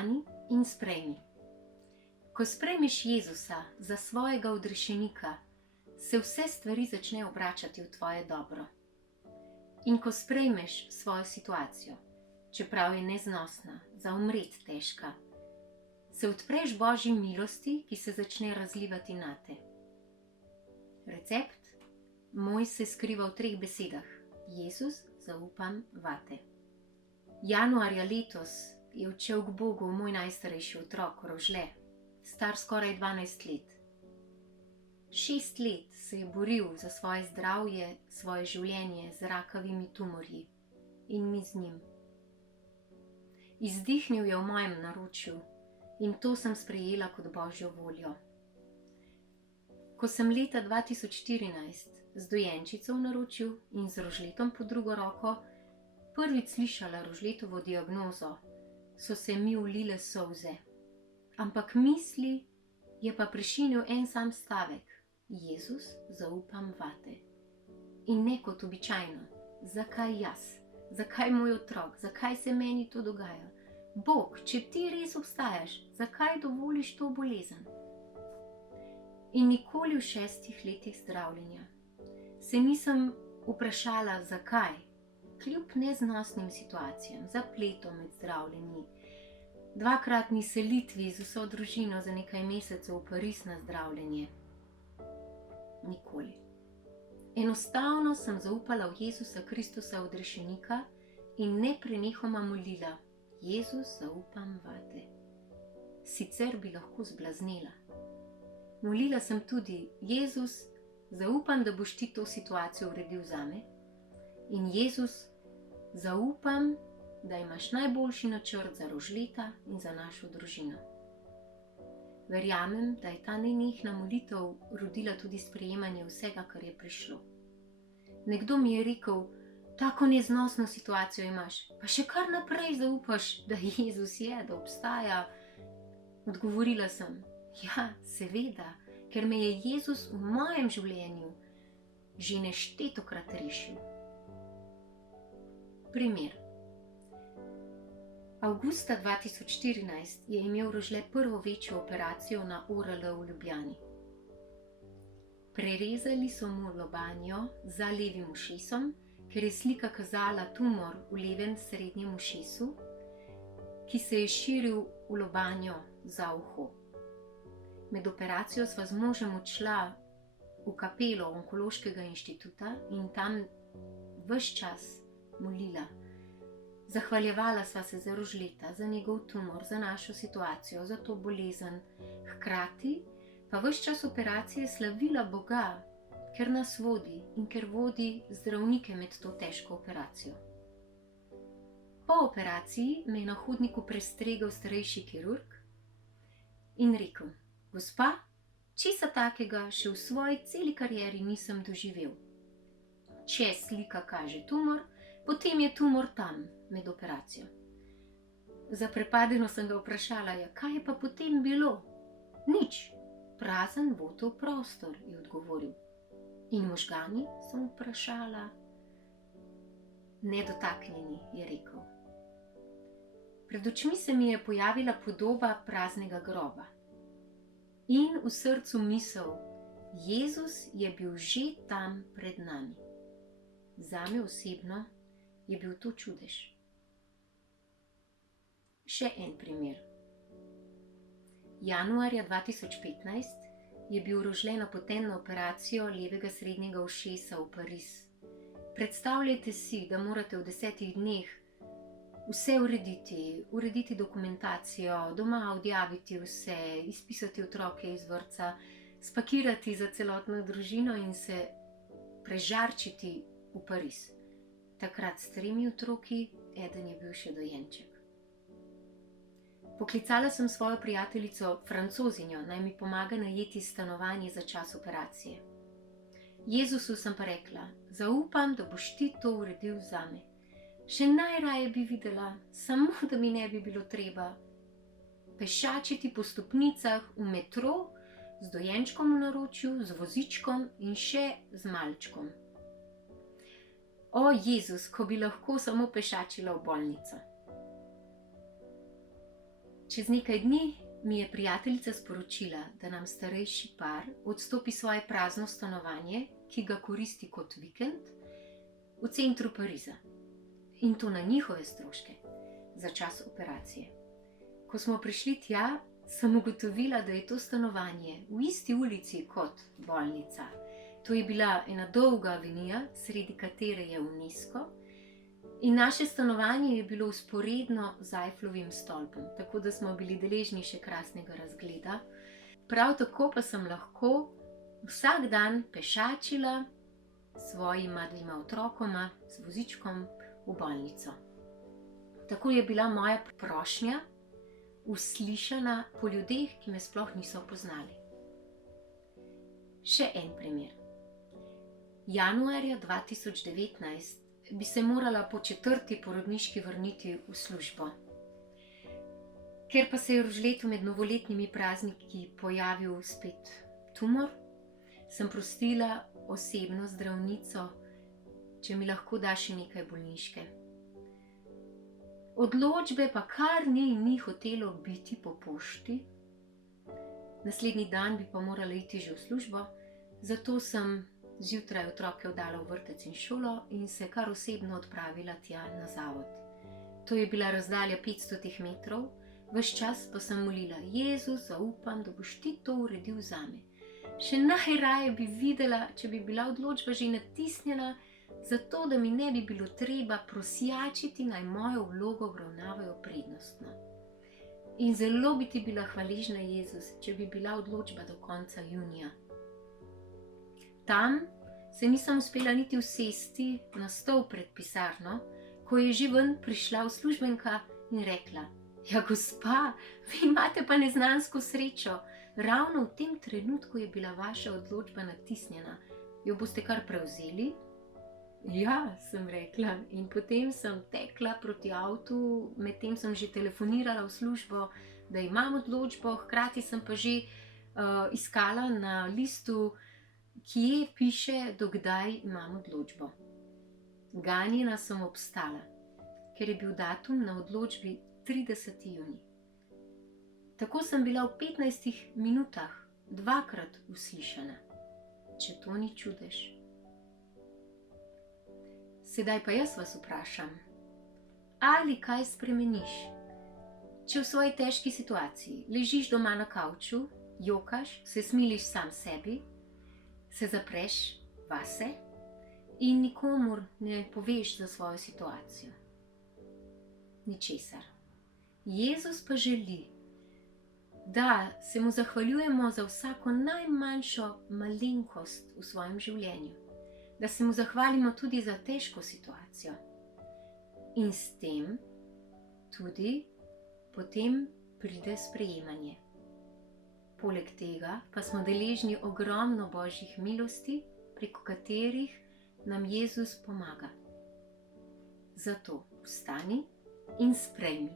Vstani in sprejmi. Ko sprejmeš Jezusa za svojega odrešenika, se vse stvari začnejo obračati v tvoje dobro. In ko sprejmeš svojo situacijo, čeprav je neznosna, za umret težka, se odpreš Božji milosti, ki se začne razlivati nate. Recept moj se skriva v 3 besedah. Jezus, zaupam vate. Januarja letos je odšel k Bogu moj najstarejši otrok, Rožle, star skoraj 12 let. 6 let se je boril za svoje zdravje, svoje življenje z rakavimi tumorji in mi z njim. Izdihnil je v mojem naročju in to sem sprejela kot Božjo voljo. Ko sem leta 2014 z dojenčico v naročju in z Rožletom pod drugo roko prvič slišala Rožletovo diagnozo, so se mi ulile solze. Ampak misli je pa prešinil en sam stavek. Jezus, zaupam vate. In ne kot običajno. Zakaj jaz? Zakaj moj otrok? Zakaj se meni to dogaja? Bog, če ti res obstajaš, zakaj dovoliš to bolezen? In nikoli v 6 letih zdravljenja se nisem vprašala, zakaj, kljub neznosnim situacijam, zapletom med zdravljenji, 2-kratni selitvi z vso družino za nekaj mesecev v Pariz na zdravljenje. Nikoli. Enostavno sem zaupala v Jezusa Kristusa odrešenika in neprenehoma molila, Jezus, zaupam vate. Sicer bi lahko zblaznela. Molila sem tudi, Jezus, zaupam, da boš ti to situacijo uredil zame. In Jezus, zaupam, da imaš najboljši načrt za Rožleta in za našo družino. Verjamem, da je ta nenehna molitev rodila tudi sprejemanje vsega, kar je prišlo. Nekdo mi je rekel, tako neznosno situacijo imaš, pa še kar naprej zaupaš, da Jezus je, da obstaja. Odgovorila sem, ja, seveda, ker me je Jezus v mojem življenju že neštetokrat rešil. Primer. Avgusta 2014 je imel Rožle prvo večjo operacijo na ORL v Ljubljani. Prerezali so mu lobanjo za levim ušesom, ker je slika kazala tumor v levem srednjem ušesu, ki se je širil v lobanjo za uho. Med operacijo sva z možem odšla v kapelo Onkološkega inštituta in tam ves čas molila. Zahvaljevala sva se za Rožleta, za njegov tumor, za našo situacijo, za to bolezen. Hkrati pa ves čas operacije slavila Boga, ker nas vodi in ker vodi zdravnike med to težko operacijo. Po operaciji me je na hodniku prestregel starejši kirurg in rekel, gospa, česa takega še v svoji celi karieri nisem doživel. Če slika kaže tumor, potem je tumor tam, med operacijo. Zaprepadeno sem ga vprašala, kaj je pa potem bilo? Nič, prazen votov prostor, je odgovoril. In možgani, sem vprašala. Nedotaknjeni, je rekel. Pred očmi se mi je pojavila podoba praznega groba. In v srcu misel, Jezus je bil že tam pred nami. Zame osebno je bil to čudež. Še en primer. Januarja 2015 je bil Rožle napoten na operacijo levega srednjega ušesa v Pariz. Predstavljajte si, da morate v 10 dneh vse urediti dokumentacijo, doma odjaviti vse, izpisati otroke iz vrtca, spakirati za celotno družino in se prežarčiti v Pariz. Takrat s 3 otroki, eden je bil še dojenček. Poklicala sem svojo prijateljico Francozinjo, naj mi pomaga najeti stanovanje za čas operacije. Jezusu sem pa rekla, zaupam, da boš ti to uredil zame. Še najraje bi videla, samo da mi ne bi bilo treba pešačiti po stopnicah v metro z dojenčkom v naročju, z vozičkom in še z malčkom. O Jezus, ko bi lahko samo pešačila v bolnico. Čez nekaj dni mi je prijateljica sporočila, da nam starejši par odstopi svoje prazno stanovanje, ki ga koristi kot vikend, v centru Pariza. In to na njihove stroške, za čas operacije. Ko smo prišli tja, sem ugotovila, da je to stanovanje v isti ulici kot bolnica. To je bila ena dolga avenija, sredi katere je UNESCO, in naše stanovanje je bilo vzporedno z Eifflovim stolpom, tako da smo bili deležni še krasnega razgleda. Prav tako pa sem lahko vsak dan pešačila s svojima 2 otrokoma, z vozičkom v bolnico. Tako je bila moja prošnja uslišana po ljudeh, ki me sploh niso poznali. Še en primer. Januarja 2019 bi se morala po 4. porodniški vrniti v službo. Ker pa se je v Rožletu med novoletnimi prazniki pojavil spet tumor, sem prosila osebno zdravnico, če mi lahko da še nekaj bolniške. Odločbe pa kar ni hotelo biti po pošti. Naslednji dan bi pa morala iti že v službo, zato sem zjutraj otroke oddala v vrtec in šolo in se kar osebno odpravila tja na zavod. To je bila razdalja 500 metrov, ves čas pa sem molila: Jezus, zaupam, da boš ti to uredil zame. Še najraje bi videla, če bi bila odločba že natisnjena, zato da mi ne bi bilo treba prosjačiti, naj mojo vlogo obravnavajo prednostno. In zelo bi ti bila hvaležna, Jezus, če bi bila odločba do konca junija. Tam se nisem uspela niti usesti na stol pred pisarno, ko je že ven prišla uslužbenka in rekla: Ja, gospa, vi imate pa neznansko srečo. Ravno v tem trenutku je bila vaša odločba natisnjena. Jo boste kar prevzeli? Ja, sem rekla, in potem sem tekla proti avtu, medtem sem že telefonirala v službo, da imam odločbo, hkrati sem pa že iskala na listu, kje piše, do kdaj imam odločbo. Ganjena sem obstala, ker je bil datum na odločbi 30. junij. Tako sem bila v 15 minutah 2-krat uslišana, če to ni čudež. Sedaj pa jaz vas vprašam, ali kaj spremeniš? Če v svoji težki situaciji ležiš doma na kavču, jokaš, se smiliš sam sebi, se zapreš vase in nikomur ne poveš za svojo situacijo. Ničesar. Jezus pa želi, da se mu zahvaljujemo za vsako najmanjšo malenkost v svojem življenju, da se mu zahvalimo tudi za težko situacijo. In s tem tudi potem pride sprejemanje. Poleg tega pa smo deležni ogromno božjih milosti, preko katerih nam Jezus pomaga. Zato vstani in sprejmi.